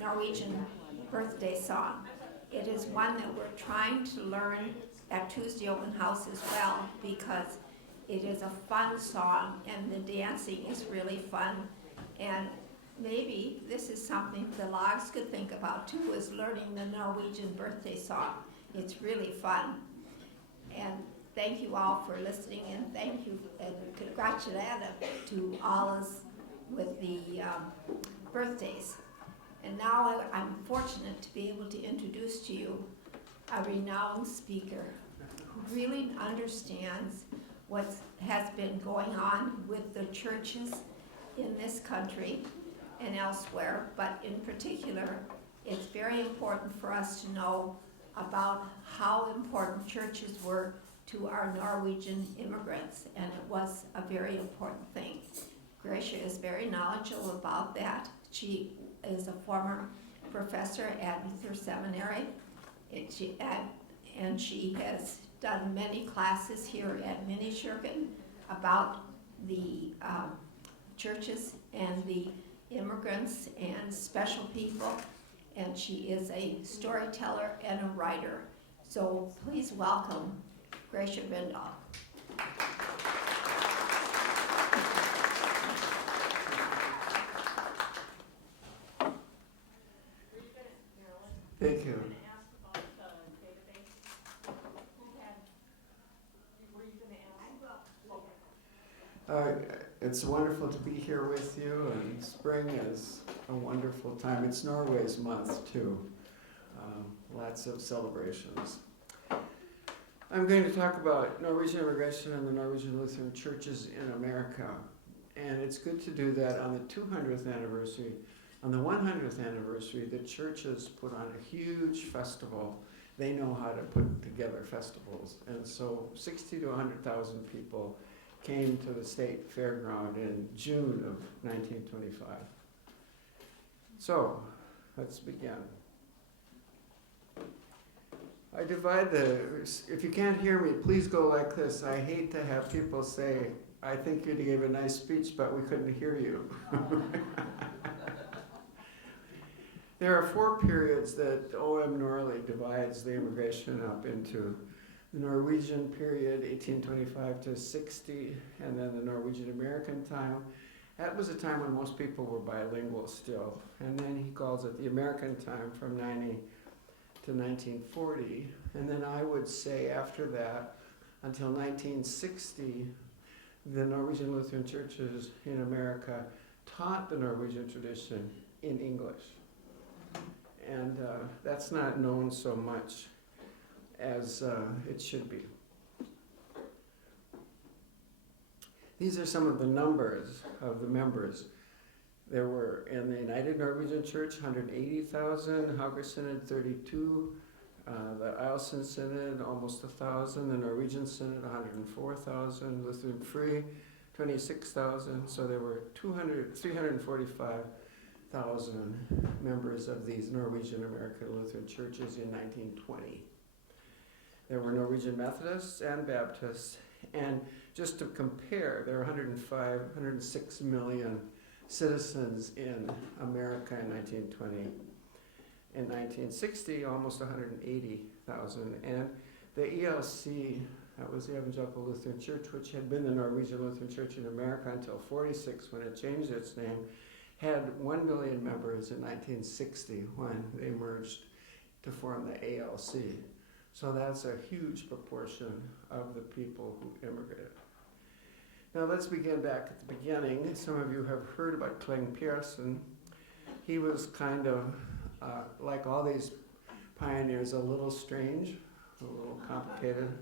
Norwegian birthday song. It is one that we're trying to learn at Tuesday Open House as well, because it is a fun song and the dancing is really fun. And maybe this is something the logs could think about too, is learning the Norwegian birthday song. It's really fun. And thank you all for listening, and thank you and congratulations to all us with the birthdays. And now I'm fortunate to be able to introduce to you a renowned speaker who really understands what has been going on with the churches in this country and elsewhere, but in particular, it's very important for us to know about how important churches were to our Norwegian immigrants, and it was a very important thing. Gracia is very knowledgeable about that. She is a former professor at Luther Seminary, and she has done many classes here at Minikirken about the churches and the immigrants and special people, and she is a storyteller and a writer. So please welcome Gracia Grindal. Thank you. It's wonderful to be here with you, and spring is a wonderful time. It's Norway's month too. Lots of celebrations. I'm going to talk about Norwegian immigration and the Norwegian Lutheran churches in America. And it's good to do that on the 200th anniversary. On the 100th anniversary, the churches put on a huge festival. They know how to put together festivals. And so 60 to 100,000 people came to the state fairground in June of 1925. So, let's begin. I divide if you can't hear me, please go like this. I hate to have people say, I think you gave a nice speech, but we couldn't hear you. There are 4 periods that O.M. Norley divides the immigration up into. The Norwegian period, 1825 to 60, and then the Norwegian American time. That was a time when most people were bilingual still. And then he calls it the American time from 90 to 1940. And then I would say after that, until 1960, the Norwegian Lutheran churches in America taught the Norwegian tradition in English. And that's not known so much as it should be. These are some of the numbers of the members. There were, in the United Norwegian Church, 180,000, Hauger Synod 32, the Islesund Synod almost 1,000, the Norwegian Synod 104,000, Lutheran Free 26,000, so there were 345,000 members of these Norwegian American Lutheran churches in 1920. There were Norwegian Methodists and Baptists, and just to compare, there are 106 million citizens in America in 1920. In 1960, almost 180,000, and the ELC, that was the Evangelical Lutheran Church, which had been the Norwegian Lutheran Church in America until 46 when it changed its name, had 1 million members in 1960 when they merged to form the ALC. So that's a huge proportion of the people who immigrated. Now let's begin back at the beginning. Some of you have heard about Kling Pearson. He was kind of, like all these pioneers, a little strange, a little complicated.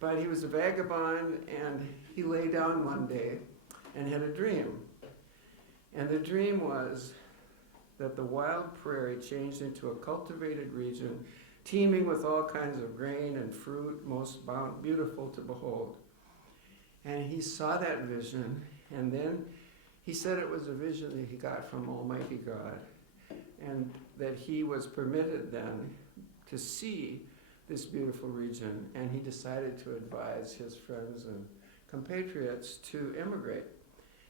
But he was a vagabond, and he lay down one day and had a dream. And the dream was that the wild prairie changed into a cultivated region teeming with all kinds of grain and fruit, most beautiful to behold. And he saw that vision, and then he said it was a vision that he got from Almighty God, and that he was permitted then to see this beautiful region, and he decided to advise his friends and compatriots to immigrate.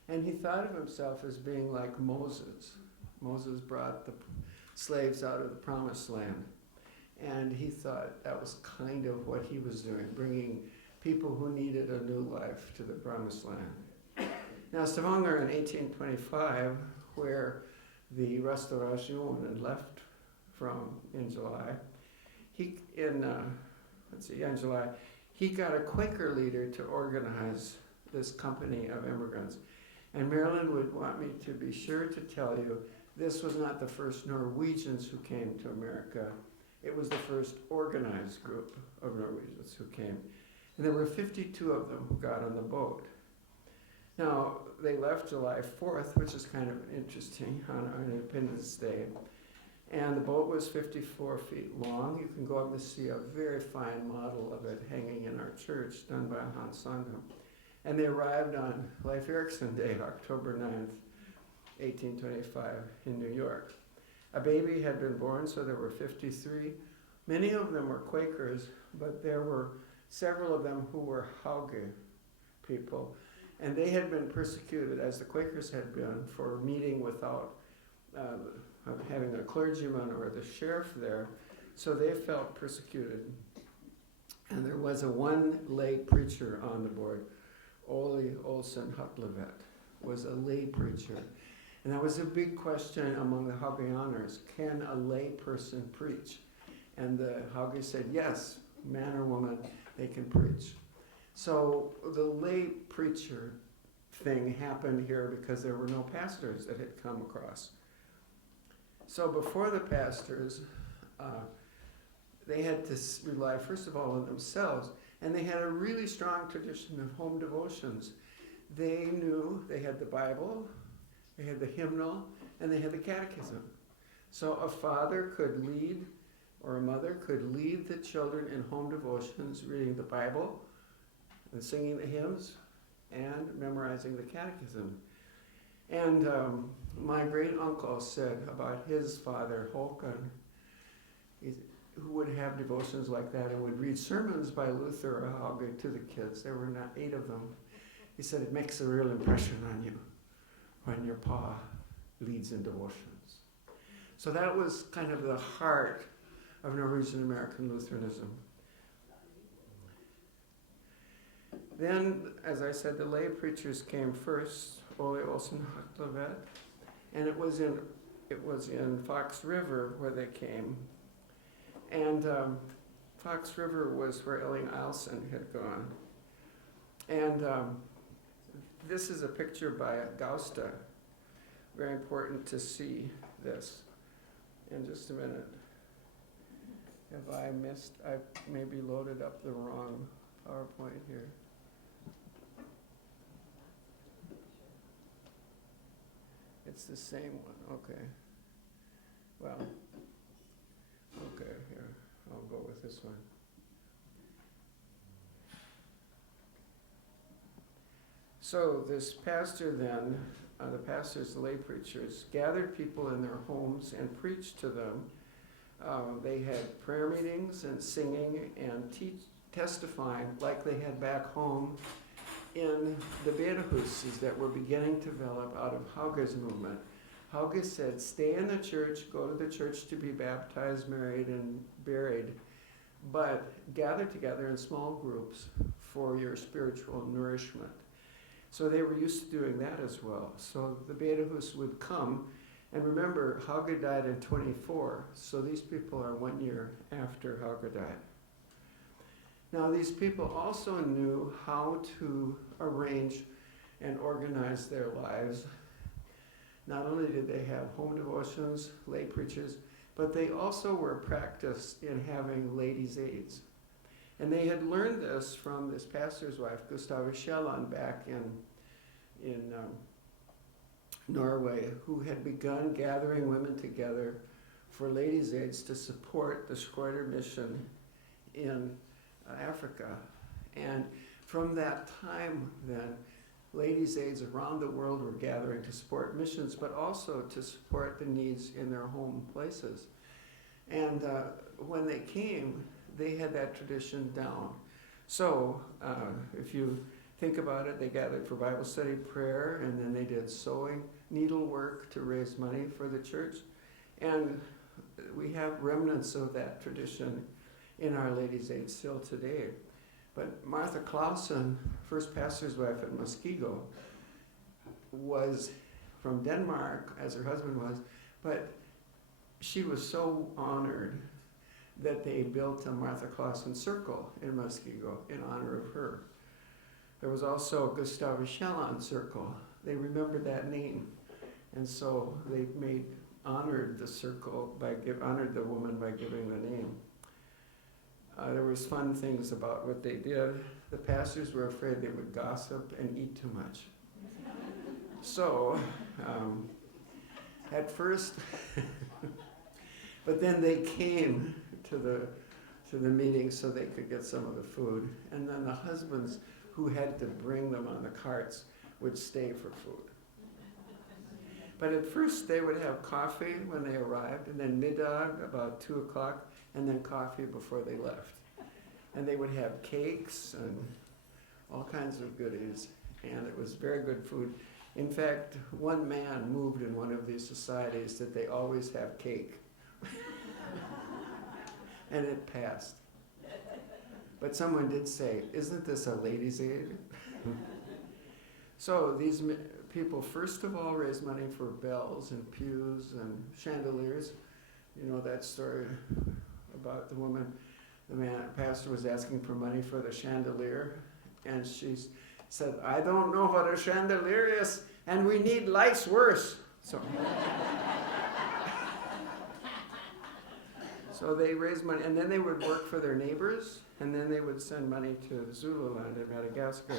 And he thought of himself as being like Moses, Moses brought the slaves out of the promised land. And he thought that was kind of what he was doing, bringing people who needed a new life to the promised land. Now, Stavanger in 1825, where the Restauration had left from in July, in July, he got a Quaker leader to organize this company of immigrants. And Marilyn would want me to be sure to tell you, this was not the first Norwegians who came to America. It was the first organized group of Norwegians who came. And there were 52 of them who got on the boat. Now, they left July 4th, which is kind of interesting, on our Independence Day. And the boat was 54 feet long. You can go up and see a very fine model of it hanging in our church, done by Hans Sondheim. And they arrived on Leif Erikson Day, October 9th, 1825, in New York. A baby had been born, so there were 53. Many of them were Quakers, but there were several of them who were Hauge people. And they had been persecuted, as the Quakers had been, for meeting without having a clergyman or the sheriff there. So they felt persecuted. And there was one lay preacher on the board. Ole Olsen Hutlevet was a lay preacher. And that was a big question among the Haugianers. Can a lay person preach? And the Hauge said, yes, man or woman, they can preach. So the lay preacher thing happened here because there were no pastors that had come across. So before the pastors, they had to rely, first of all, on themselves. And they had a really strong tradition of home devotions. They knew they had the Bible, they had the hymnal, and they had the catechism. So a father could lead, or a mother could lead the children in home devotions, reading the Bible, and singing the hymns, and memorizing the catechism. And my great uncle said about his father, Håkan, who would have devotions like that and would read sermons by Luther or Hauge to the kids. There were not 8 of them. He said, it makes a real impression on you when your pa leads in devotions. So that was kind of the heart of Norwegian American Lutheranism. Then, as I said, the lay preachers came first, Ole Olsen Hutlevet, and it was in Fox River where they came. And Fox River was where Elling Eilson had gone. And this is a picture by Gausta. Very important to see this. In just a minute. Have I maybe loaded up the wrong PowerPoint here. It's the same one, okay. Well, okay, here, I'll go with this one. So this pastor then, the pastors, the lay preachers, gathered people in their homes and preached to them. They had prayer meetings and singing and testifying like they had back home in the bedehuses that were beginning to develop out of Hauge's movement. Hauge said, stay in the church, go to the church to be baptized, married, and buried, but gather together in small groups for your spiritual nourishment. So they were used to doing that as well. So the bedehus would come, and remember, Hauge died in 24, so these people are 1 year after Hauge died. Now, these people also knew how to arrange and organize their lives. Not only did they have home devotions, lay preachers, but they also were practiced in having ladies' aids. And they had learned this from this pastor's wife, Gustava Kjelland, back in Norway, who had begun gathering women together for ladies' aids to support the Skrøder mission in Africa. And from that time then, ladies' aids around the world were gathering to support missions, but also to support the needs in their home places. And when they came, they had that tradition down. So if you think about it, they gathered for Bible study, prayer, and then they did sewing, needlework to raise money for the church. And we have remnants of that tradition in Our Lady's Aid still today. But Martha Clausen, first pastor's wife at Muskego, was from Denmark, as her husband was, but she was so honored that they built a Martha Clausen Circle in Muskego in honor of her. There was also Gustav Schelland Circle. They remembered that name, and so they honored the circle honored the woman by giving the name. There was fun things about what they did. The pastors were afraid they would gossip and eat too much. So, at first, but then they came to the meeting so they could get some of the food. And then the husbands who had to bring them on the carts would stay for food. But at first they would have coffee when they arrived, and then middag about 2 o'clock, and then coffee before they left. And they would have cakes and all kinds of goodies, and it was very good food. In fact, one man moved in one of these societies that they always have cake. And it passed. But someone did say, "Isn't this a ladies' aid?" So these people first of all raised money for bells and pews and chandeliers. You know that story about the woman, pastor was asking for money for the chandelier, and she said, "I don't know what a chandelier is, and we need lights worse." So they raised money, and then they would work for their neighbors, and then they would send money to Zululand in Madagascar.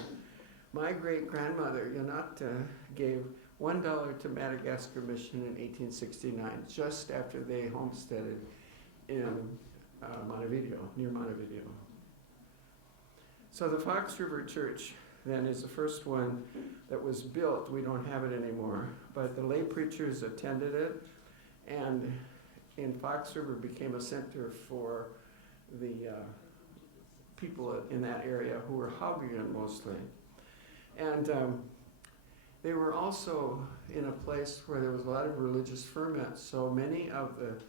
My great-grandmother, Yonata, gave $1 to Madagascar Mission in 1869, just after they homesteaded in Montevideo, near Montevideo. So the Fox River Church then is the first one that was built. We don't have it anymore, but the lay preachers attended it, and in Fox River became a center for the people in that area who were Haugian mostly. And they were also in a place where there was a lot of religious ferment, so many of the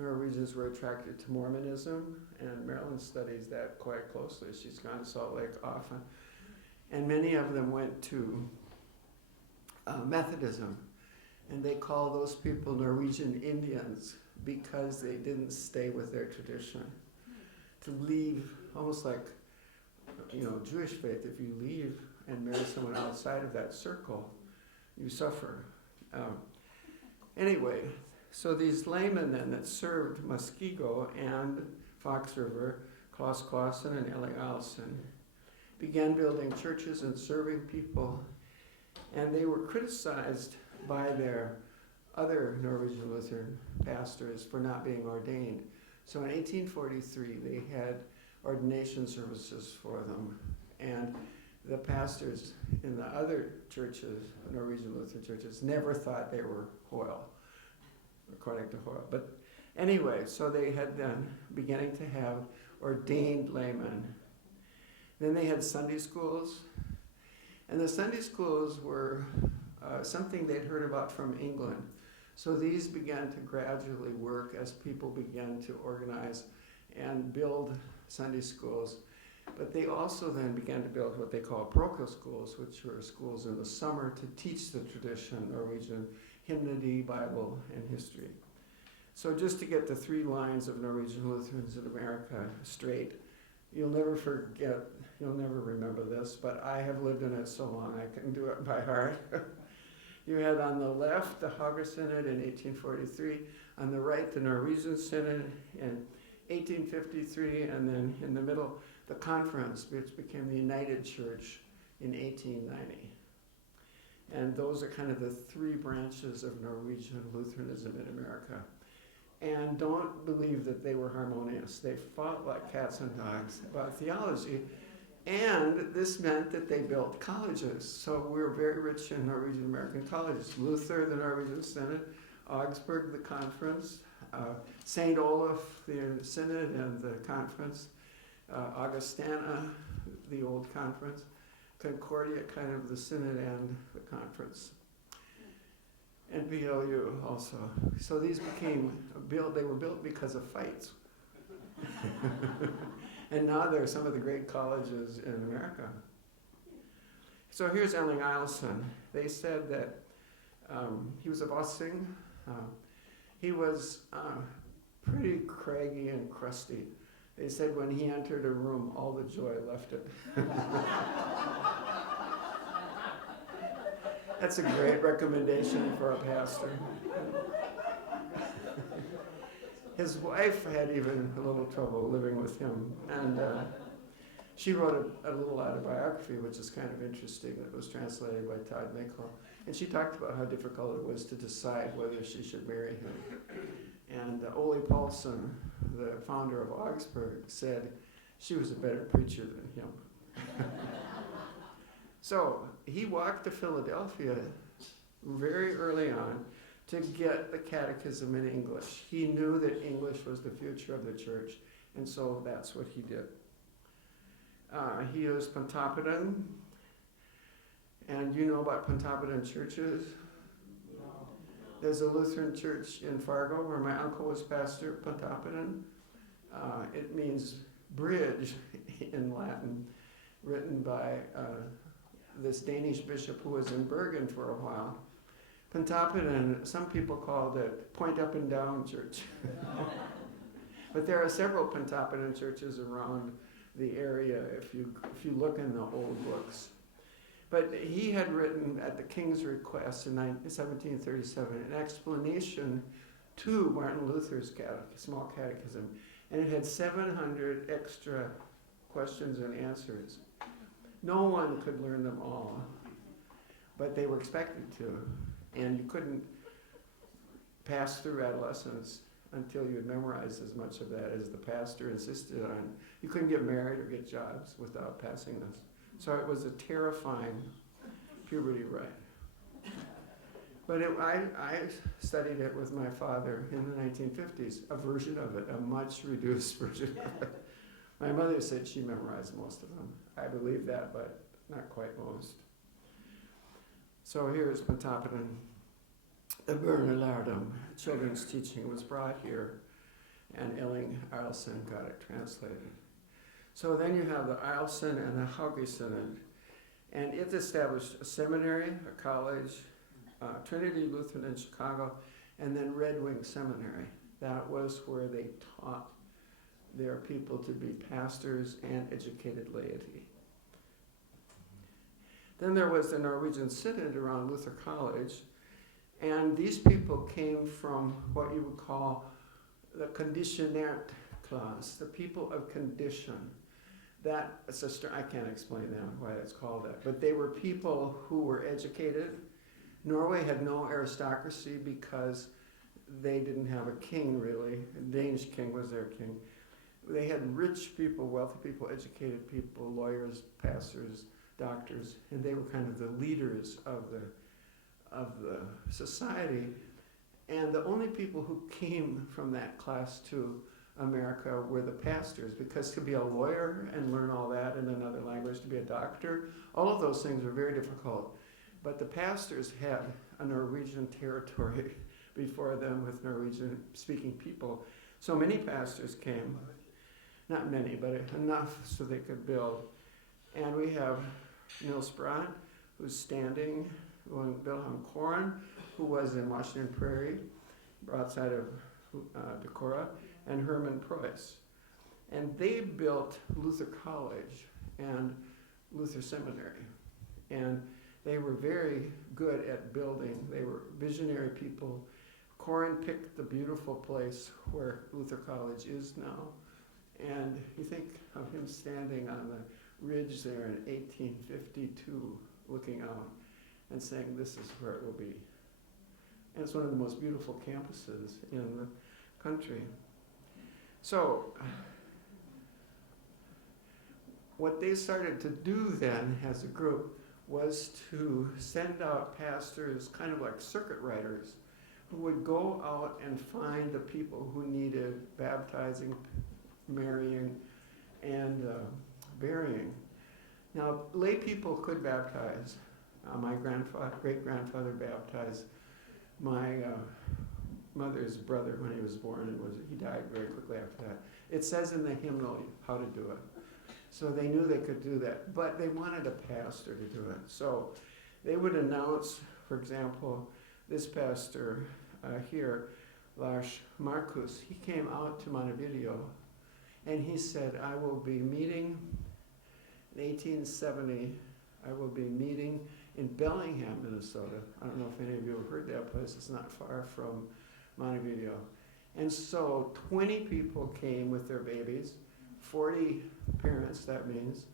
Norwegians were attracted to Mormonism, and Marilyn studies that quite closely. She's gone to Salt Lake often. And many of them went to Methodism, and they call those people Norwegian Indians because they didn't stay with their tradition. To leave, almost like, Jewish faith, if you leave and marry someone outside of that circle, you suffer. Anyway, so these laymen then that served Muskego and Fox River, Klaus Clausen and Ellie Allison, began building churches and serving people, and they were criticized by their other Norwegian Lutheran pastors for not being ordained. So in 1843, they had ordination services for them, and the pastors in the other churches, Norwegian Lutheran churches, never thought they were Hoyle, according to Hoyle. But anyway, so they had then beginning to have ordained laymen. Then they had Sunday schools, and the Sunday schools were something they'd heard about from England. So these began to gradually work as people began to organize and build Sunday schools. But they also then began to build what they call parochial schools, which were schools in the summer to teach the tradition, Norwegian hymnody, Bible, and history. So just to get the 3 lines of Norwegian Lutherans in America straight, you'll never remember this, but I have lived in it so long I can do it by heart. You had on the left the Haga Synod in 1843, on the right the Norwegian Synod in 1853, and then in the middle the conference, which became the United Church in 1890. And those are kind of the 3 branches of Norwegian Lutheranism in America. And don't believe that they were harmonious. They fought like cats and dogs about theology. And this meant that they built colleges. So we were very rich in Norwegian American colleges. Luther, the Norwegian Synod, Augsburg, the conference, St. Olaf, the Synod and the conference, Augustana, the old conference, Concordia, kind of the synod and the conference. And BLU also. So these became built, they were built because of fights. And now they're some of the great colleges in America. So here's Erling Eilson. They said that he was a Vossing. He was pretty craggy and crusty. They said when he entered a room, all the joy left it. That's a great recommendation for a pastor. His wife had even a little trouble living with him, and she wrote a little autobiography, which is kind of interesting, that was translated by Todd Mickle. And she talked about how difficult it was to decide whether she should marry him. And Ole Paulson, the founder of Augsburg, said she was a better preacher than him. So he walked to Philadelphia very early on to get the catechism in English. He knew that English was the future of the church, and so that's what he did. He used Pontoppidan, and you know about Pontoppidan churches? There's a Lutheran church in Fargo where my uncle was pastor, Pontoppidan. It means bridge in Latin, written by this Danish bishop who was in Bergen for a while. Pontoppidan, some people called it Point Up and Down Church. But there are several Pontoppidan churches around the area if you look in the old books. But he had written at the king's request in 1737 an explanation to Martin Luther's small catechism, and it had 700 extra questions and answers. No one could learn them all, but they were expected to, and you couldn't pass through adolescence until you had memorized as much of that as the pastor insisted on. You couldn't get married or get jobs without passing this. So it was a terrifying puberty rite. But I studied it with my father in the 1950s, a version of it, a much reduced version of it. My mother said she memorized most of them. I believe that, but not quite most. So here's Pontoppidan. The Bernardum, children's teaching, was brought here, and Erling Eilson got it translated. So then you have the Eilson and the Hauge Synod, and it established a seminary, a college, Trinity Lutheran in Chicago, and then Red Wing Seminary. That was where they taught their people to be pastors and educated laity. Then there was the Norwegian Synod around Luther College, and these people came from what you would call the conditionert class, the people of condition. I can't explain that, why it's called that, but they were people who were educated. Norway had no aristocracy because they didn't have a king, really. The Danish king was their king. They had rich people, wealthy people, educated people, lawyers, pastors, doctors, and they were kind of the leaders of the society. And the only people who came from that class to America were the pastors, because to be a lawyer and learn all that in another language, to be a doctor, all of those things were very difficult. But the pastors had a Norwegian territory before them with Norwegian-speaking people. So many pastors came, not many, but enough so they could build. And we have Niels Brandt, who's standing, Wilhelm Koren, who was in Washington Prairie, outside of Decorah, and Herman Preuss. And they built Luther College and Luther Seminary. And they were very good at building. They were visionary people. Koren picked the beautiful place where Luther College is now. And you think of him standing on the ridge there in 1852, looking out and saying, this is where it will be. And it's one of the most beautiful campuses in the country. So, what they started to do then as a group was to send out pastors, kind of like circuit riders, who would go out and find the people who needed baptizing, marrying, and burying. Now, lay people could baptize. My great-grandfather baptized my mother's brother when he was born, and he died very quickly after that. It says in the hymnal how to do it. So they knew they could do that, but they wanted a pastor to do it. So they would announce, for example, this pastor here, Lars Marcus, he came out to Montevideo, and he said, I will be meeting, in 1870, I will be meeting in Bellingham, Minnesota. I don't know if any of you have heard that place. It's not far from Montevideo. And so 20 people came with their babies, 40 parents, that means,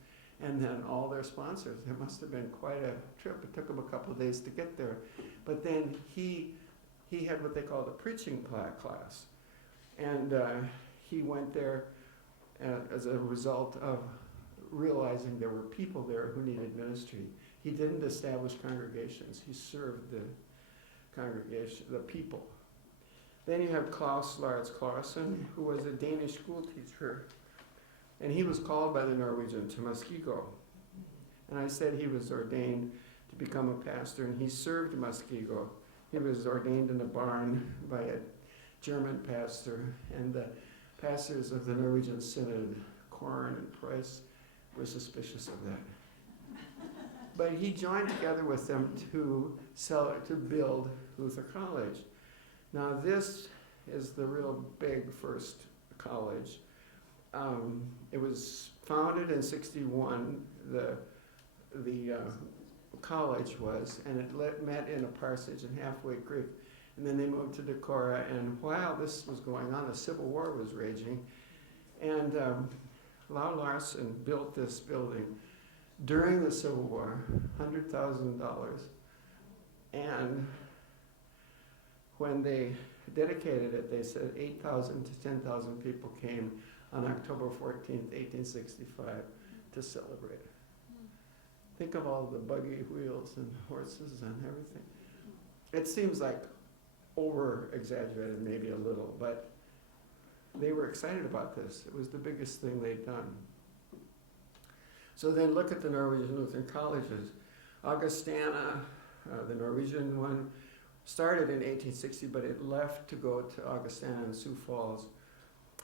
and then all their sponsors. It must have been quite a trip. It took them a couple of days to get there. But then he had what they called a preaching class. And he went there as a result of realizing there were people there who needed ministry. He didn't establish congregations. He served the congregation, the people. Then you have Klaus Lars Clausen, who was a Danish school teacher. And he was called by the Norwegian to Muskego. And I said he was ordained to become a pastor, and he served Muskego. He was ordained in a barn by a German pastor, and the pastors of the Norwegian Synod, Korn and Price, were suspicious of that. But he joined together with them to build Luther College. Now this is the real big first college. It was founded in '61, the college was, and it met in a parsonage in Halfway Creek. And then they moved to Decorah, and while this was going on, the Civil War was raging. And Lau Larson built this building during the Civil War, $100,000. And when they dedicated it, they said 8,000 to 10,000 people came on October 14th, 1865 to celebrate. Think of all the buggy wheels and horses and everything. It seems like over-exaggerated maybe a little, but they were excited about this. It was the biggest thing they'd done. So then look at the Norwegian Lutheran colleges. Augustana, the Norwegian one, started in 1860, but it left to go to Augustana and Sioux Falls.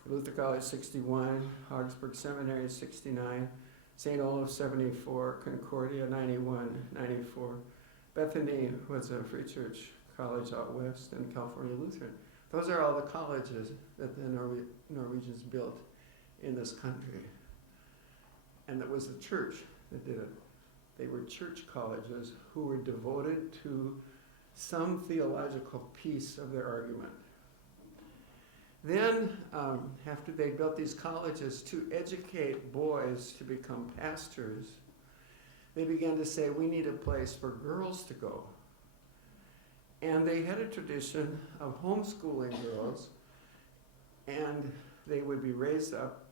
Luther College 61, Augsburg Seminary 69, St. Olaf 74, Concordia 91, 94. Bethany was a free church college out west, and California Lutheran. Those are all the colleges that the Norwegians built in this country. And it was the church that did it. They were church colleges who were devoted to some theological piece of their argument. Then, after they built these colleges to educate boys to become pastors, they began to say, we need a place for girls to go. And they had a tradition of homeschooling girls, and they would be raised up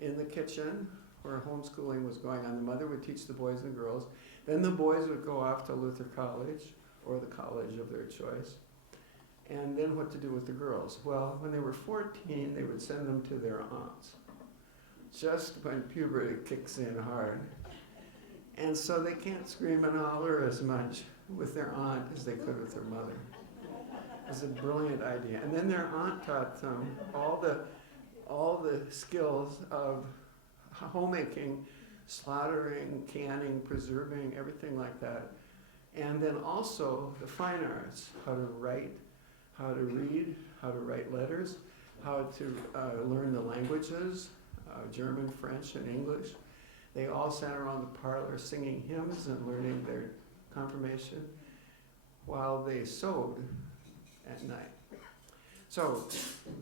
in the kitchen where homeschooling was going on. The mother would teach the boys and girls. Then the boys would go off to Luther College, or the college of their choice. And then what to do with the girls? Well, when they were 14, they would send them to their aunts, just when puberty kicks in hard. And so they can't scream and holler as much with their aunt as they could with their mother. It was a brilliant idea. And then their aunt taught them all the skills of homemaking, slaughtering, canning, preserving, everything like that. And then also the fine arts, how to write, how to read, how to write letters, how to learn the languages, German, French, and English. They all sat around the parlor singing hymns and learning their confirmation while they sewed at night. So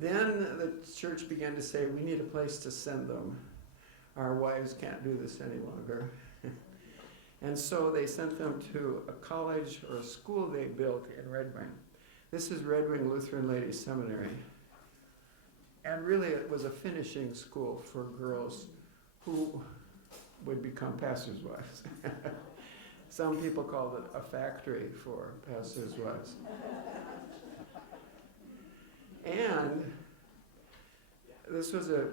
then the church began to say, we need a place to send them. Our wives can't do this any longer. And so they sent them to a college or a school they built in Red Wing. This is Red Wing Lutheran Ladies Seminary. And really it was a finishing school for girls who would become pastors' wives. Some people called it a factory for pastors' wives. And this was a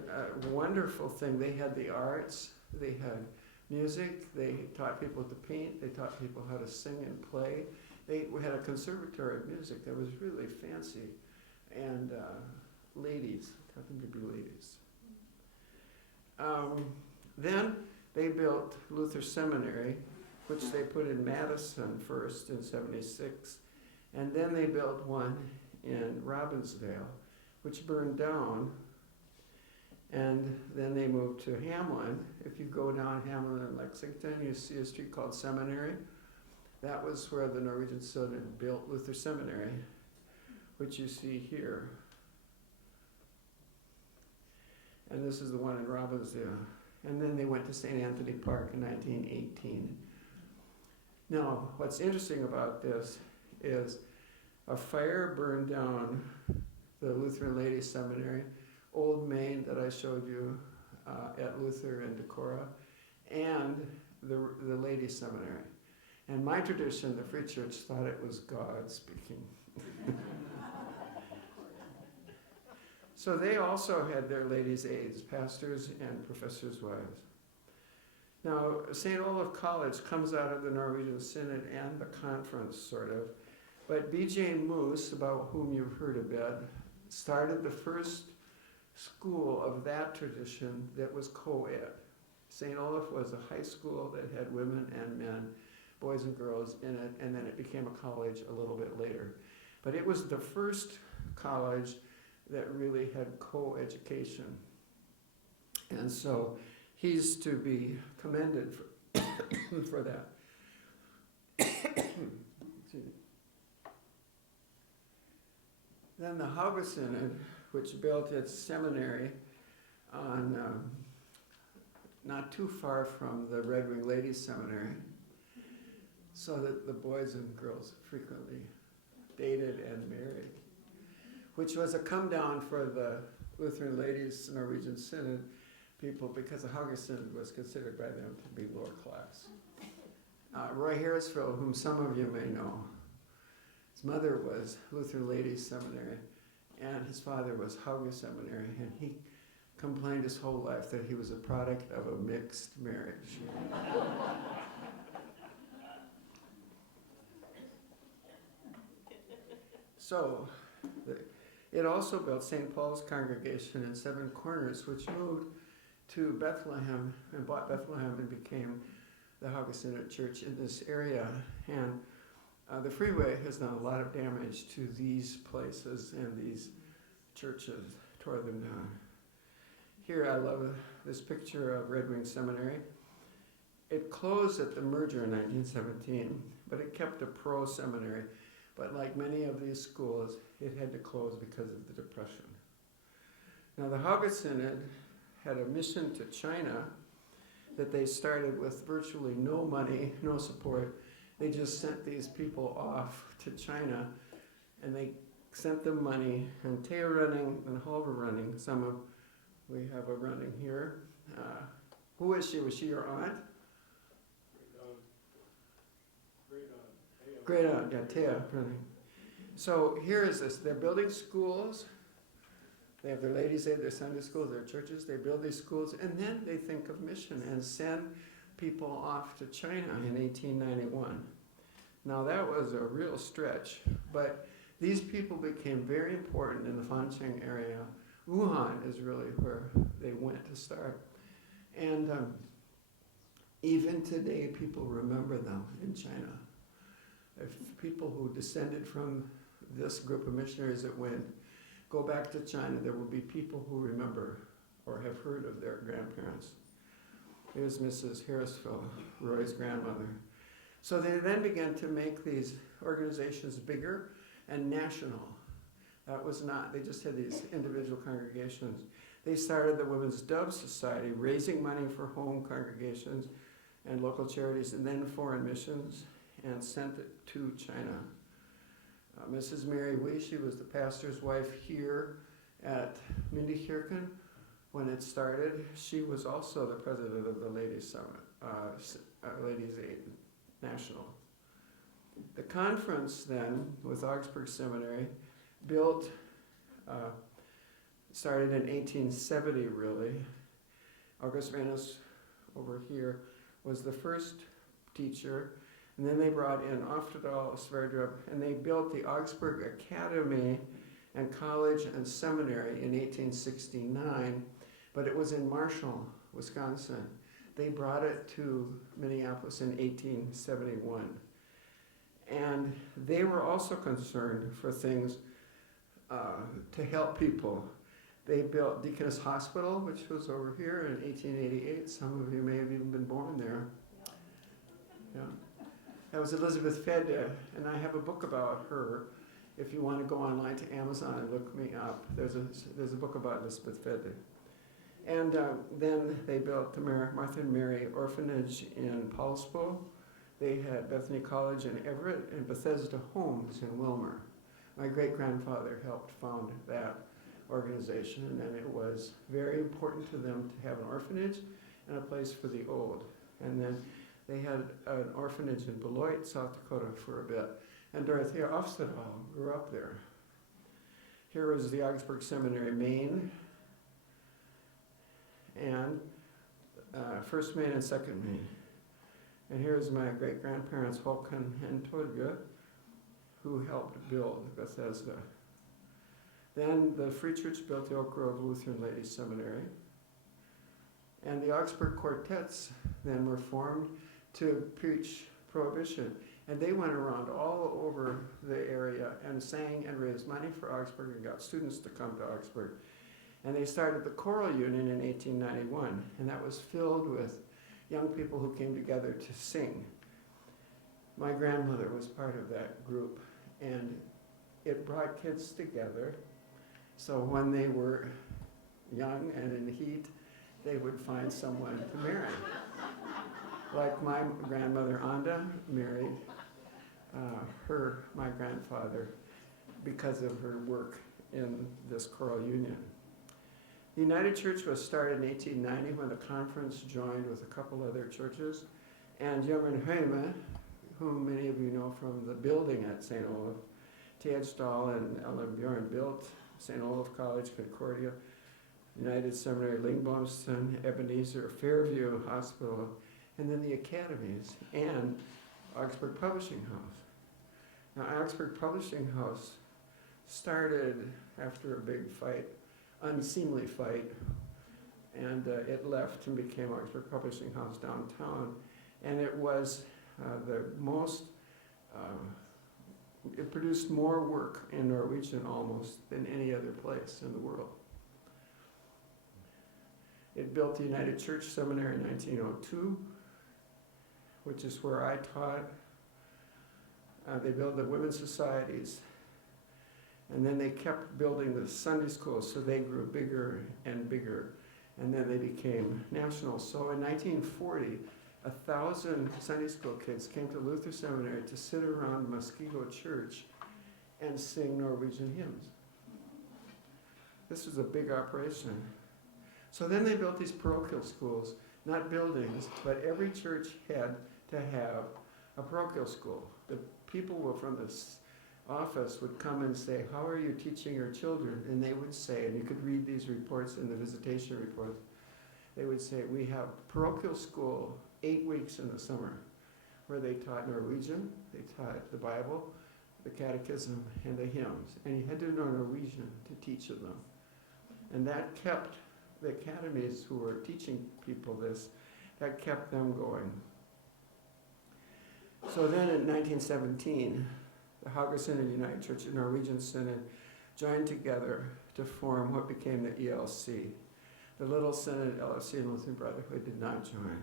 wonderful thing. They had the arts, they had music. They taught people to paint. They taught people how to sing and play. They had a conservatory of music that was really fancy. And ladies, taught them to be ladies. Then they built Luther Seminary, which they put in Madison first in 76. And then they built one in Robbinsdale, which burned down. And then they moved to Hamlin. If you go down Hamlin and Lexington, you see a street called Seminary. That was where the Norwegian Synod built Luther Seminary, which you see here. And this is the one in Robbinsdale. And then they went to St. Anthony Park in 1918. Now, what's interesting about this is a fire burned down the Lutheran Ladies Seminary, Old Main that I showed you at Luther and Decorah, and the Ladies Seminary. And my tradition, the Free Church, thought it was God speaking. So they also had their ladies' aides, pastors and professors' wives. Now, St. Olaf College comes out of the Norwegian Synod and the conference, sort of. But B.J. Moose, about whom you've heard a bit, started the first school of that tradition that was co-ed. St. Olaf was a high school that had women and men, boys and girls in it, and then it became a college a little bit later. But it was the first college that really had co-education. And so he's to be commended for that. Then the Hauge Synod, which built its seminary on not too far from the Red Wing Ladies Seminary, so that the boys and girls frequently dated and married, which was a come down for the Lutheran Ladies Norwegian Synod people, because the Hauge Synod was considered by them to be lower class. Roy Harrisville, whom some of you may know, his mother was Lutheran Ladies Seminary, and his father was Hauge Seminary, and he complained his whole life that he was a product of a mixed marriage. So, it also built St. Paul's Congregation in Seven Corners, which moved to Bethlehem and bought Bethlehem and became the Hauge Synod Church in this area. And the freeway has done a lot of damage to these places and these churches, tore them down. Here I love this picture of Red Wing Seminary. It closed at the merger in 1917, but it kept a pro-seminary. But like many of these schools, it had to close because of the Depression. Now the Hauge Synod had a mission to China that they started with virtually no money, no support. They just sent these people off to China, and they sent them money, and Thea running and Halva running. We have a running here. Who is she? Was she your aunt? Great aunt, yeah, Thea running. So here is this. They're building schools. They have their ladies' aid, their Sunday schools, their churches. They build these schools, and then they think of mission and send people off to China in 1891. Now that was a real stretch, but these people became very important in the Fancheng area. Wuhan is really where they went to start. And even today, people remember them in China. If people who descended from this group of missionaries that went go back to China, there will be people who remember or have heard of their grandparents. Here's Mrs. Harrisville, Roy's grandmother. So they then began to make these organizations bigger and national. That was not, they just had these individual congregations. They started the Women's Dove Society, raising money for home congregations and local charities, and then foreign missions, and sent it to China. Mrs. Mary Wee, she was the pastor's wife here at Mindekirchen when it started. She was also the president of the Ladies Summit, Ladies Aid National. The conference then with Augsburg Seminary started in 1870 really. August Manus over here was the first teacher, and then they brought in Oftedal Sverdrup, and they built the Augsburg Academy and College and Seminary in 1869, but it was in Marshall, Wisconsin. They brought it to Minneapolis in 1871. And they were also concerned for things to help people. They built Deaconess Hospital, which was over here in 1888. Some of you may have even been born there. Yeah. That was Elizabeth Fedde, and I have a book about her. If you want to go online to Amazon and look me up, there's a book about Elizabeth Fedde. And then they built the Martha and Mary Orphanage in Paulsbo. They had Bethany College in Everett and Bethesda Homes in Wilmer. My great-grandfather helped found that organization, and it was very important to them to have an orphanage and a place for the old. And then they had an orphanage in Beloit, South Dakota for a bit. And Dorothea Ofstedal grew up there. Here was the Augsburg Seminary, Maine, and First Maine and Second Maine. And here's my great-grandparents, Håkan and Torge, who helped build Bethesda. Then the Free Church built the Oak Grove Lutheran Ladies Seminary. And the Augsburg Quartets then were formed to preach prohibition. And they went around all over the area and sang and raised money for Augsburg and got students to come to Augsburg. And they started the choral union in 1891, and that was filled with young people who came together to sing. My grandmother was part of that group, and it brought kids together. So when they were young and in the heat, they would find someone to marry. Like my grandmother Anda married my grandfather because of her work in this choral union. The United Church was started in 1890 when the conference joined with a couple other churches. And Jørgen Høyme, whom many of you know from the building at St. Olaf, T.H. Stahl and Ellen Bjorn built St. Olaf College, Concordia, United Seminary, Lingblomston, Ebenezer, Fairview Hospital, and then the academies, and Augsburg Publishing House. Now, Augsburg Publishing House started after a big fight, unseemly fight, and it left and became Augsburg Publishing House downtown, and it was the most, it produced more work in Norwegian almost than any other place in the world. It built the United Church Seminary in 1902, which is where I taught. They built the women's societies, and then they kept building the Sunday schools, so they grew bigger and bigger, and then they became national. So in 1940, 1,000 Sunday school kids came to Luther Seminary to sit around Muskego Church and sing Norwegian hymns. This was a big operation. So then they built these parochial schools, not buildings, but every church had to have a parochial school. The people from this office would come and say, "How are you teaching your children?" And they would say, and you could read these reports in the visitation reports, they would say, "We have parochial school 8 weeks in the summer, where they taught Norwegian, they taught the Bible, the catechism, and the hymns. And you had to know Norwegian to teach them." And that kept the academies who were teaching people this, that kept them going. So then in 1917, the Haugesund United Church and Norwegian Synod joined together to form what became the ELC. The Little Synod, LFC, and Lutheran Brotherhood did not join.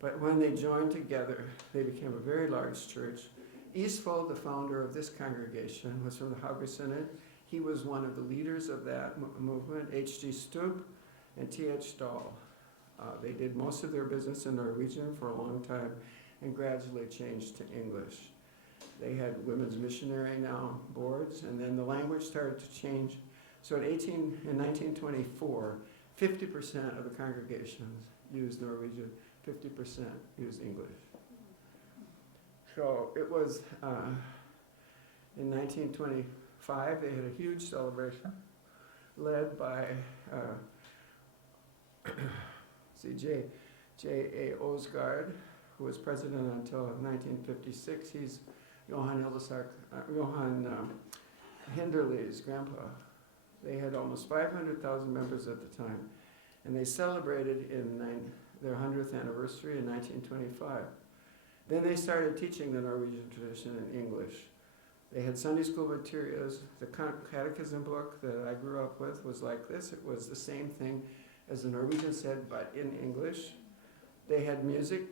But when they joined together, they became a very large church. Eastfold, the founder of this congregation, was from the Haugesund. He was one of the leaders of that movement, H.G. Stubb and T.H. Stahl. They did most of their business in Norwegian for a long time and gradually changed to English. They had women's missionary now boards, and then the language started to change. So in 1924, 50% of the congregations used Norwegian, 50% used English. So it was in 1925, they had a huge celebration led by C.J. J.A. Osgaard, who was president until 1956. He's Johann Hinderle's grandpa. They had almost 500,000 members at the time, and they celebrated their 100th anniversary in 1925. Then they started teaching the Norwegian tradition in English. They had Sunday school materials. The catechism book that I grew up with was like this. It was the same thing as the Norwegian said, but in English. They had music.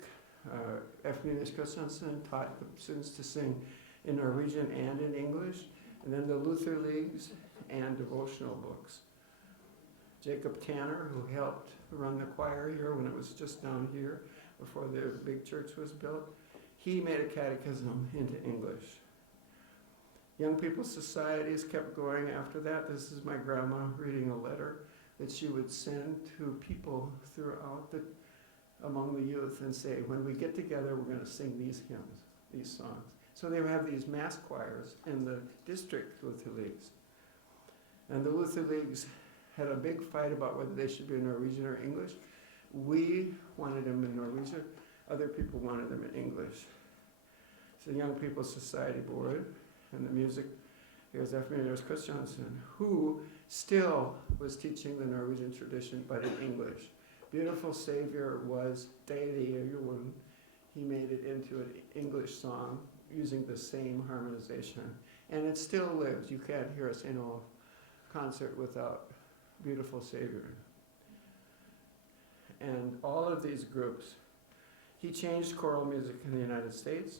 F. Christensen taught the students to sing in Norwegian and in English. And then the Luther Leagues and devotional books. Jacob Tanner, who helped run the choir here when it was just down here before the big church was built, he made a catechism into English. Young People's Societies kept going after that. This is my grandma reading a letter that she would send to people throughout among the youth and say, when we get together, we're going to sing these hymns, these songs. So they would have these mass choirs in the district Luther Leagues. And the Luther Leagues had a big fight about whether they should be in Norwegian or English. We wanted them in Norwegian. Other people wanted them in English. So the Young People's Society Board and the music, here's F. Christensen, who still was teaching the Norwegian tradition, but in English. Beautiful Savior was Deilig Jorden. He made it into an English song using the same harmonization. And it still lives. You can't hear a St. Olaf concert without Beautiful Savior. And all of these groups, he changed choral music in the United States,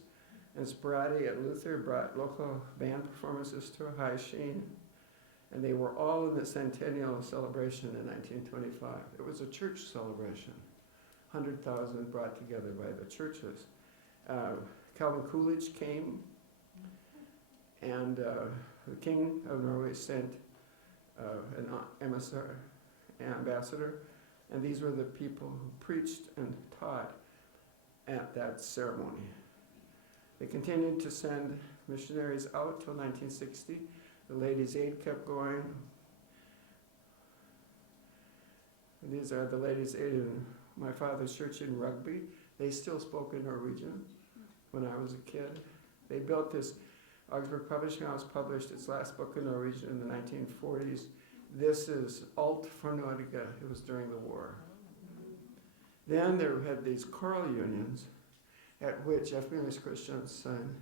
and Sporadi at Luther brought local band performances to a high sheen, and they were all in the centennial celebration in 1925. It was a church celebration, 100,000 brought together by the churches. Calvin Coolidge came, and the King of Norway sent an emissary, ambassador, and these were the people who preached and taught at that ceremony. They continued to send missionaries out till 1960. The Ladies' Aid kept going. And these are the Ladies' Aid in my father's church in Rugby. They still spoke in Norwegian when I was a kid. They built this, Augsburg Publishing House published its last book in Norwegian in the 1940s. This is Alt for Norge. It was during the war. Then there had these choral unions at which F. Christensen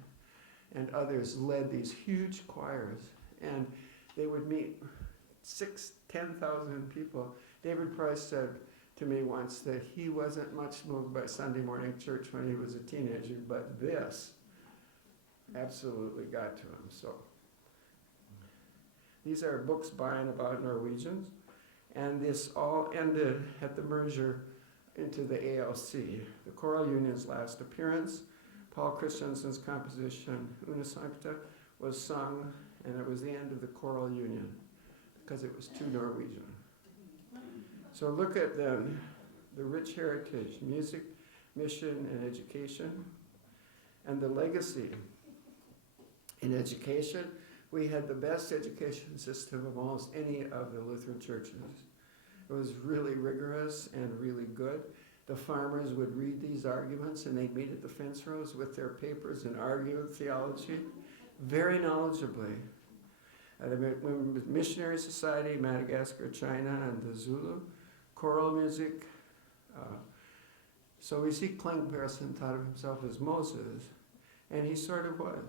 and others led these huge choirs, and they would meet 10,000 people. David Price said to me once that he wasn't much moved by Sunday morning church when he was a teenager, but this absolutely got to him. So these are books by and about Norwegians, and this all ended at the merger into the ALC. The choral union's last appearance, Paul Christensen's composition, Una Sancta, was sung, and it was the end of the choral union because it was too Norwegian. So look at the rich heritage, music, mission, and education, and the legacy. In education, we had the best education system of almost any of the Lutheran churches. It was really rigorous and really good. The farmers would read these arguments, and they'd meet at the fence rows with their papers and argue theology very knowledgeably. The Missionary Society, Madagascar, China, and the Zulu, choral music. So we see Kling Persson thought of himself as Moses, and he sort of was.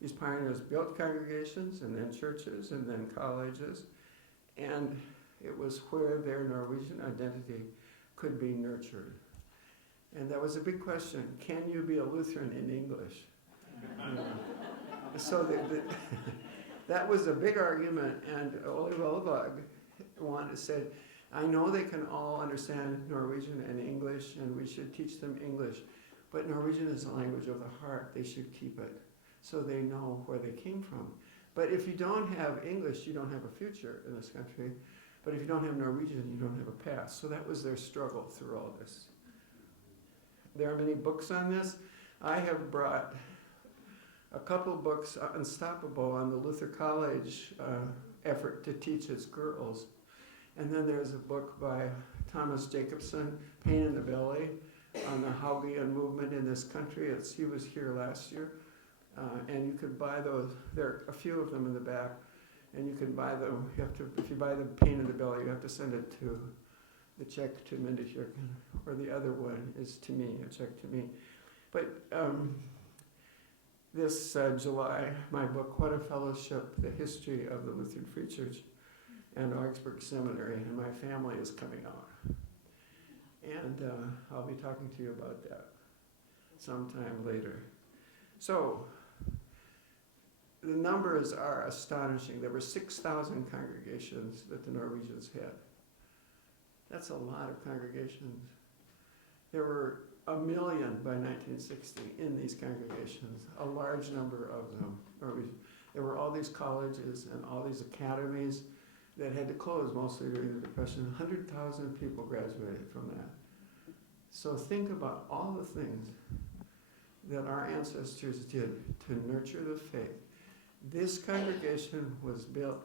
These pioneers built congregations, and then churches, and then colleges, and it was where their Norwegian identity could be nurtured. And that was a big question. Can you be a Lutheran in English? So that was a big argument, and Ole Volvag said, I know they can all understand Norwegian and English, and we should teach them English, but Norwegian is a language of the heart. They should keep it so they know where they came from. But if you don't have English, you don't have a future in this country. But if you don't have Norwegian, you don't have a past. So that was their struggle through all this. There are many books on this. I have brought a couple books, Unstoppable, on the Luther College effort to teach its girls. And then there's a book by Thomas Jacobson, Pain in the Belly, on the Haugean movement in this country. He was here last year. And you could buy those. There are a few of them in the back. And you can buy them. If you buy the Pain in the Belly, you have to send it to the check to Minda Hirken, or the other one is to me, a check to me. But this July, my book, What a Fellowship, The History of the Lutheran Free Church and Augsburg Seminary, and my family is coming out. And I'll be talking to you about that sometime later. So, the numbers are astonishing. There were 6,000 congregations that the Norwegians had. That's a lot of congregations. There were 1 million by 1960 in these congregations, a large number of them. There were all these colleges and all these academies that had to close, mostly during the Depression. 100,000 people graduated from that. So think about all the things that our ancestors did to nurture the faith. This congregation was built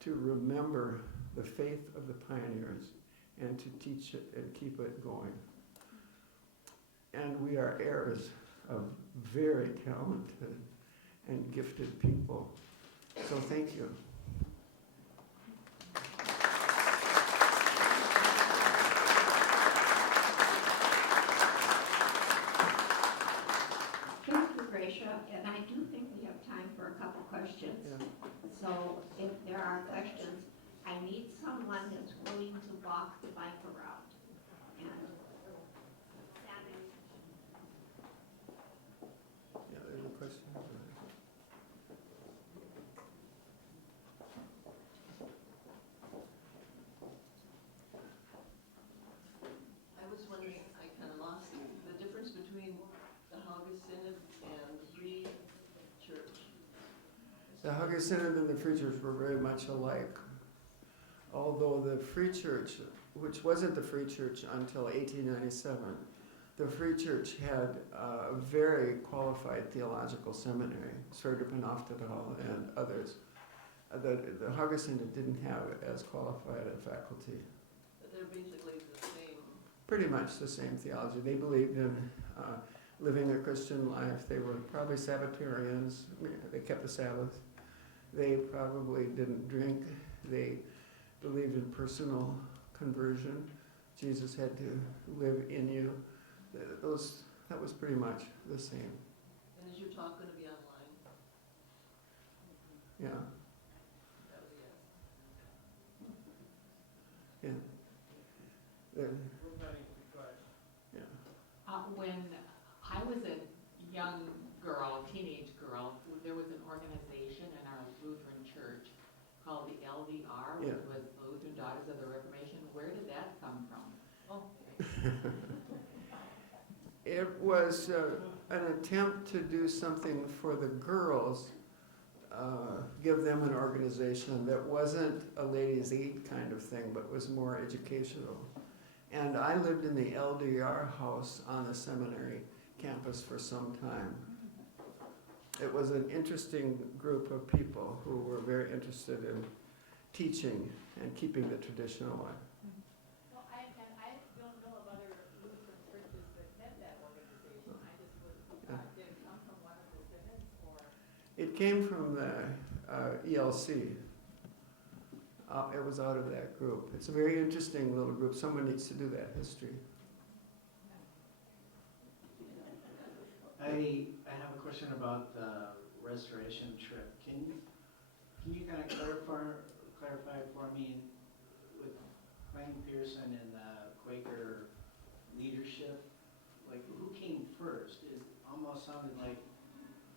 to remember the faith of the pioneers and to teach it and keep it going. And we are heirs of very talented and gifted people. So thank you. Thank you, Gracia, and I do think we have time for a couple questions. Yeah. So if there are questions, I need someone that's willing to walk the bike around. And Yeah, there's a question. I was wondering, I kind of lost the difference between the Hauge Synod and the Free Church. The Hauge Synod and the Free Church were very much alike. Although the Free Church, which wasn't the Free Church until 1897, the Free Church had a very qualified theological seminary, Sverder Panaftadal and others. The Hauge Synod didn't have as qualified a faculty. But they're basically the same. Pretty much the same theology. They believed in living a Christian life. They were probably Sabbatarians. They kept the Sabbath. They probably didn't drink. They believed in personal conversion. Jesus had to live in you. That was pretty much the same. And is your talk going to be online? Yeah. That was yes. Yeah. The- When I was a young girl, teenage girl, there was an organization in our Lutheran church called the LDR, which Yeah. was the Lutheran Daughters of the Reformation. Where did that come from? Oh, It was an attempt to do something for the girls, give them an organization that wasn't a ladies' aid kind of thing, but was more educational. And I lived in the LDR house on the seminary campus for some time. It was an interesting group of people who were very interested in teaching and keeping the tradition alive. Well, I don't know of other Lutheran churches that had that organization. I just did it come from one of the synods or? It came from the ELC. It was out of that group. It's a very interesting little group. Someone needs to do that history. I have a question about the restoration trip. Can you kind of clarify for me with Clang Pearson and the Quaker leadership, like who came first? It almost sounded like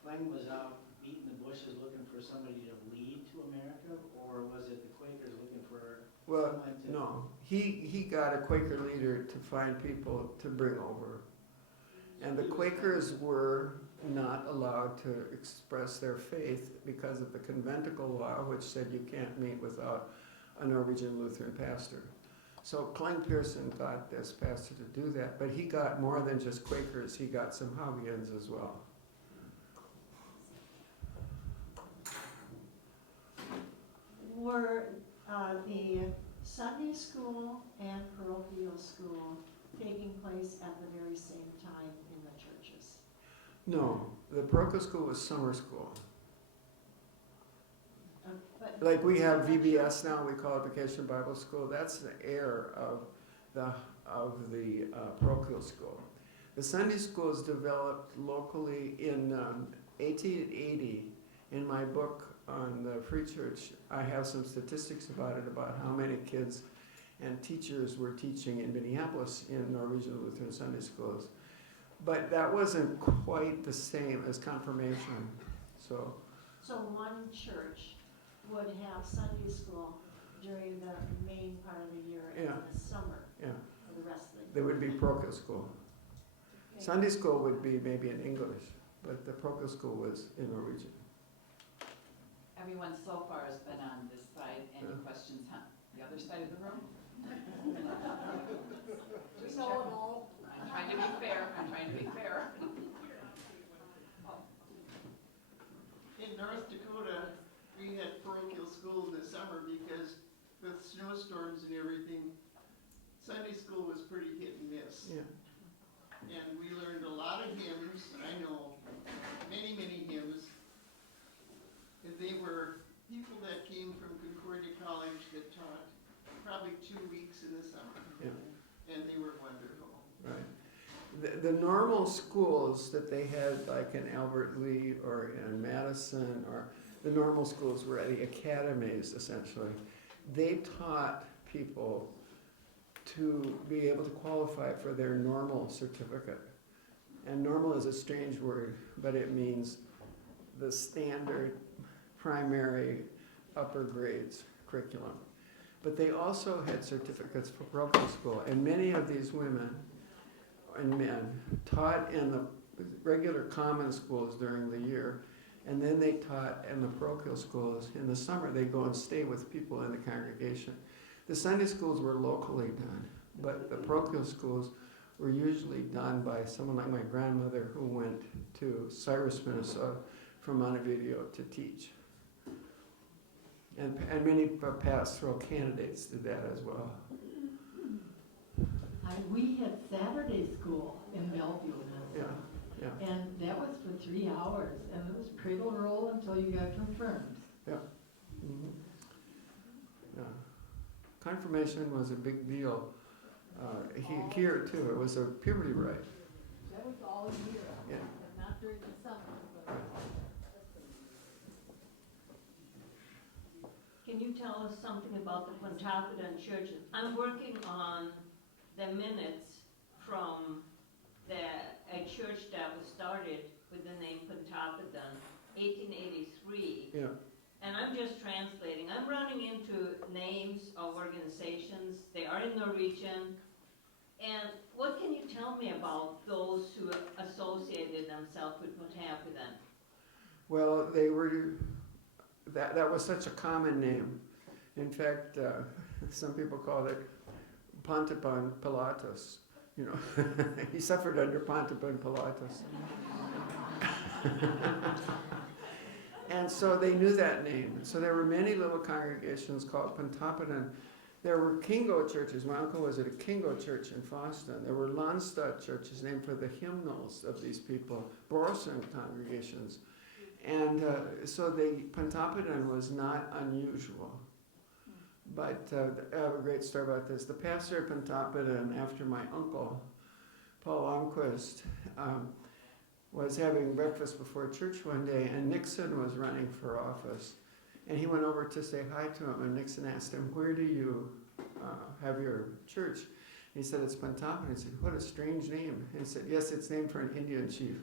Clang was out beating the bushes looking for somebody to lead to America, or was it the Quakers looking for Well, someone to? no. He got a Quaker leader to find people to bring over. And the Quakers were not allowed to express their faith because of the conventicle law, which said you can't meet without a Norwegian Lutheran pastor. So Clang Pearson got this pastor to do that, but he got more than just Quakers, he got some Haugians as well. Were the Sunday school and parochial school taking place at the very same time in the churches? No, the parochial school was summer school. But Like we have VBS now, we call it Vacation Bible School. That's the heir of the parochial school. The Sunday schools developed locally in 1880. In my book on the Free Church, I have some statistics about it, about how many kids and teachers were teaching in Minneapolis in Norwegian Lutheran Sunday schools. But that wasn't quite the same as confirmation. So one church would have Sunday school during the main part of the year and Yeah. the summer yeah, for the rest of the year. there would be parochial school. Okay. Sunday school would be maybe in English, but the parochial school was in Norwegian. Everyone so far has been on this side. Any Yeah. questions on the other side of the room? Just No, checking. no. I'm trying to be fair. I'm trying to be fair. In North Dakota, we had parochial school in the summer because with snowstorms and everything, Sunday school was pretty hit and miss. Yeah. And we learned a lot of hymns, I know many, many hymns. And they were people that came from Concordia College that taught probably 2 weeks in the summer. Yeah. And they were wonderful. Right. The normal schools that they had, like in Albert Lee or in Madison, or the normal schools were the academies, essentially. They taught people to be able to qualify for their normal certificate. And normal is a strange word, but it means the standard primary upper grades curriculum. But they also had certificates for parochial school, and many of these women and men taught in the regular common schools during the year, and then they taught in the parochial schools in the summer. They go and stay with people in the congregation. The Sunday schools were locally done, but the parochial schools were usually done by someone like my grandmother, who went to Cyrus, Minnesota from Montevideo to teach. And many pastoral candidates did that as well. We had Saturday school in Bellevue, Yeah, Minnesota, yeah. and that was for 3 hours, and it was cradle roll until you got confirmed. Mhm. Yeah. Confirmation was a big deal. Here too, it was a puberty rite. That was all year, Yeah. but not during the summer, but. Can you tell us something about the Pentathlon churches? I'm working on the minutes from a church that was started with the name Pentathlon, 1883. Yeah. And I'm just translating. I'm running into names of organizations. They are in Norwegian. And what can you tell me about those who associated themselves with Pentathlon? Well, they were, that was such a common name. In fact, some people call it Pontipan Pilatus. You know, he suffered under Pontipan Pilatus. And so they knew that name. So there were many little congregations called Pentathlon. There were Kingo churches. My uncle was at a Kingo church in Foston. There were Landstad churches named for the hymnals of these people, Borsen congregations. And so the Pentathlon was not unusual. But I have a great story about this. The pastor of Pentathlon, after my uncle, Paul Almquist, was having breakfast before church one day, and Nixon was running for office. And he went over to say hi to him, and Nixon asked him, "Where do you have your church?" And he said, "It's Pentathlon." He said, "What a strange name." And he said, "Yes, it's named for an Indian chief."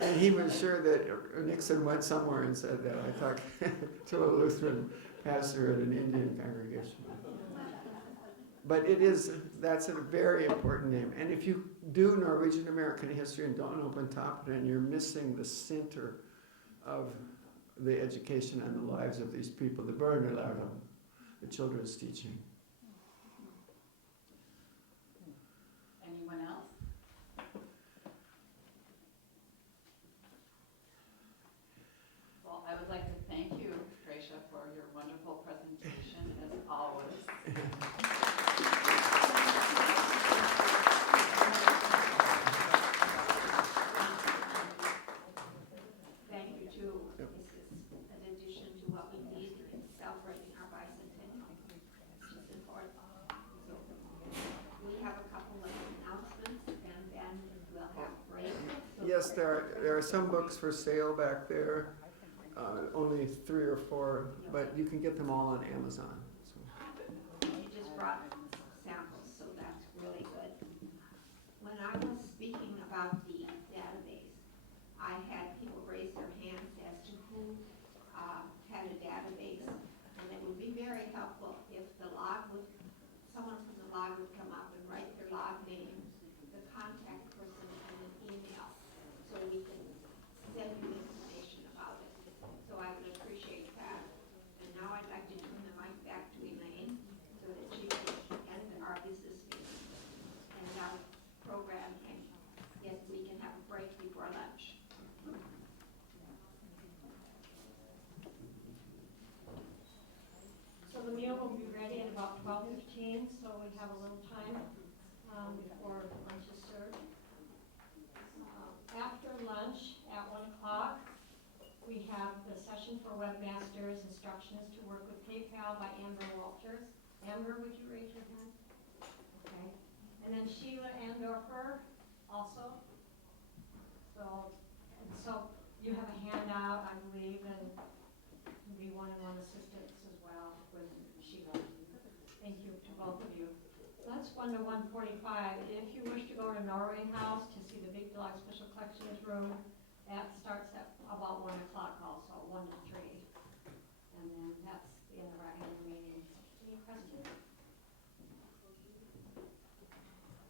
And he was sure that Nixon went somewhere and said that, I thought, to a Lutheran pastor at an Indian congregation. But that's a very important name. And if you do Norwegian American history and don't know Pentathlon, you're missing the center of the education and the lives of these people, the Børnelærdom, the children's teaching. Anyone else? Well, I would like to thank you Thank you too. Yep. This is an addition to what we need in celebrating our bicentennial. It's just important. So we have a couple of announcements and then we'll have break. So Yes, there are some books for sale back there, only 3 or 4, but you can get them all on Amazon. So. You just brought samples, so that's really good. When I was speaking about the database, I had people raise their hands as to who had a database, and it would be very helpful if someone from the log would come up and write their log name, the contact person, and an email, so we can send you information about it. So I would appreciate that. And now I'd like to turn the mic back to Elaine so that she can end our business meeting and our program, and yes, we can have a break before lunch. So the meal will be ready at about 12:15, so we have a little time before lunch is served. After lunch at 1 o'clock, we have the session for webmasters, instructions to work with PayPal by Amber Walters. Amber, would you raise your hand? Okay. And then Sheila Andorfer also. So you have a handout, I believe, and maybe one-on-one assistance as well with Sheila. Thank you to both of you. That's 1 to 1:45. If you wish to go to Norway House to see the Big Dog Special Collections Room, that starts at